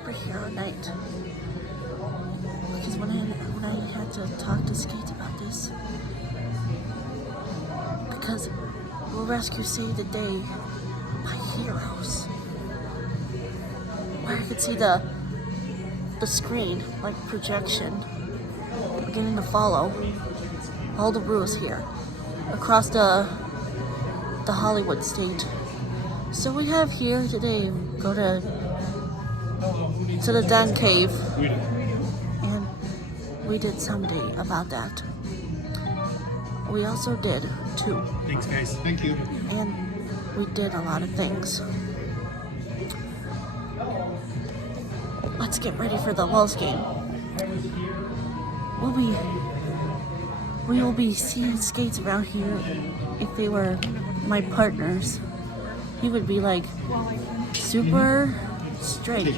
superhero night. Because when I had to talk to Skate about this, because we'll rescue Save the Day by heroes. Where I could see the screen, like projection, beginning to follow all the rules here across the Hollywood state. So we have here today go to the Dan Cave, and we did someday about that. We also did too. Thanks, guys. Thank you. And we did a lot of things. Let's get ready for the Lulz game. We will be seeing Skates around here. If they were my partners, he would be like super strength.